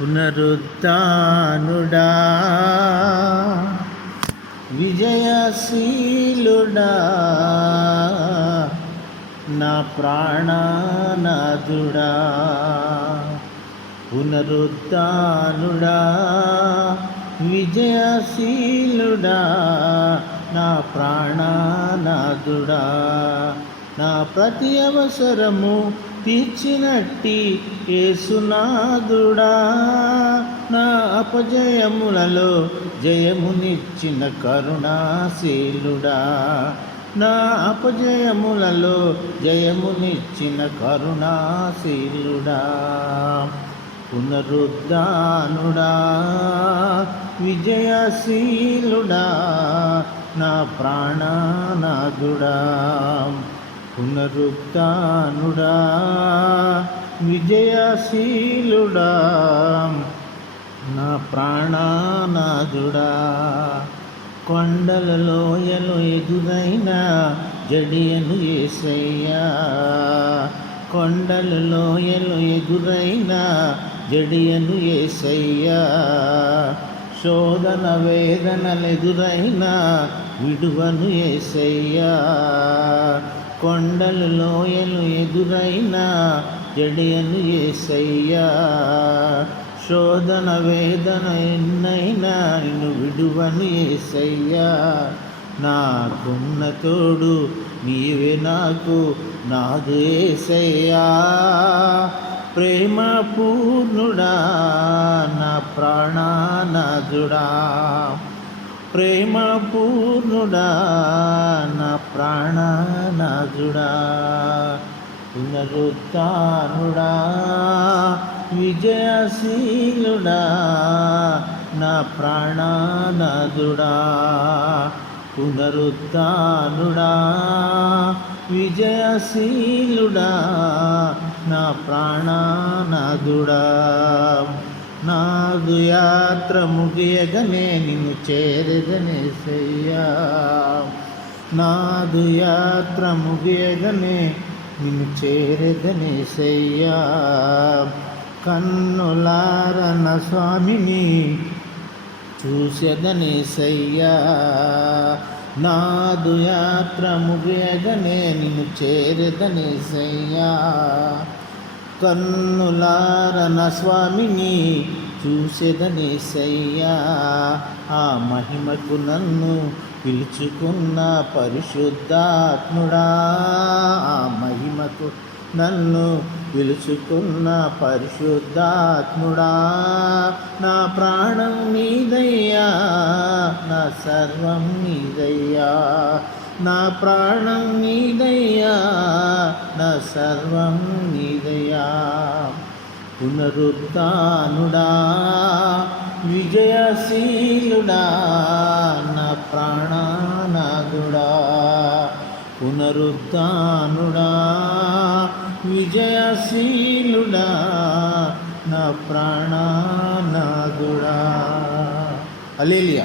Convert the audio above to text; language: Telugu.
పునరుత్థానుడా విజయశీలుడా నా ప్రాణనాథుడా. పునరుత్థానుడా విజయశీలుడా నా ప్రాణనాథుడా. నా ప్రతి అవసరము తీర్చినట్టి యేసునాథుడా. నా అపజయములలో జయమునిచ్చిన కరుణాశీలుడా. నా అపజయములలో జయమునిచ్చిన కరుణాశీలుడా. పునరుద్ధానుడా విజయశీలుడా నా ప్రాణనాథుడా. పునరుత్థానుడా విజయశీలుడా నా ప్రాణనాథుడా. కొండల లోయలు ఎదురైన జడియను యేసయ్యా. కొండల లోయలు ఎదురైన జడియను యేసయ్యా. శోధన వేదనలు ఎదురైన విడువను యేసయ్యా. కొండలు లోయలు ఎదురైన జడియను యేసయ్యా. శోధన వేదన ఎన్నైనా నిన్ను విడువను యేసయ్యా. నాకున్న తోడు నీవే నాకు నాదు యేసయ్యా. ప్రేమ పూర్ణుడా నా ప్రాణనాథుడా. ప్రేమ పూర్ణుడా నా ప్రాణనాథుడా. పునరుత్థానుడా విజయశీలుడా నా ప్రాణనాథుడా. పునరుత్థానుడా విజయశీలుడా నా ప్రాణనాథుడా. నాదు యాత్ర ముగియగనే నిన్ను చేరదనేసయ్యా. నాదు యాత్ర ముగియగనే నిన్ను చేరదనేసయ్యా. కన్నులారన స్వామిని చూసేదనేసయ్యా. నాదు యాత్ర ముగియగనే నిన్ను చేరదనేసయ్యా. కన్నులారన స్వామిని చూసేదనేసయ్యా. ఆ మహిమకు నన్ను పిలుచుకున్న పరిశుద్ధాత్ముడా. ఆ మహిమకు నన్ను పిలుచుకున్న పరిశుద్ధాత్ముడా. నా ప్రాణం నీదయ్యా, నా సర్వం నీదయ్యా. నా ప్రాణం నీదయ్యా, నా సర్వం నీదయ్యా. పునరుత్థానుడా విజయశీలుడా నా ప్రాణనాథుడా. పునరుత్థానుడా విజయశీలుడా నా ప్రాణనాథుడా. హల్లెలూయా.